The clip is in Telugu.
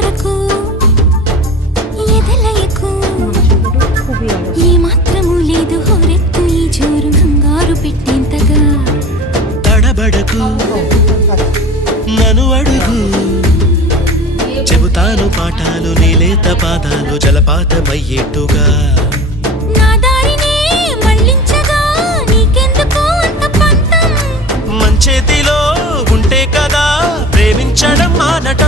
కొరకు ఎదలయకు ఏ మాత్రము లేదు హోరెత్తు ఈ జోరు కంగారు పెట్టేంతగా తడబడకు నన్ను అడుగు చెబుతాను పాఠాలు నీలేత పాదాలు జలపాతమయ్యేట్టుగా నా దారినే మళ్ళించగా నీకెందుకు అంత పంతం మంచేతిలో ఉంటే కదా ప్రేమించడం మానటం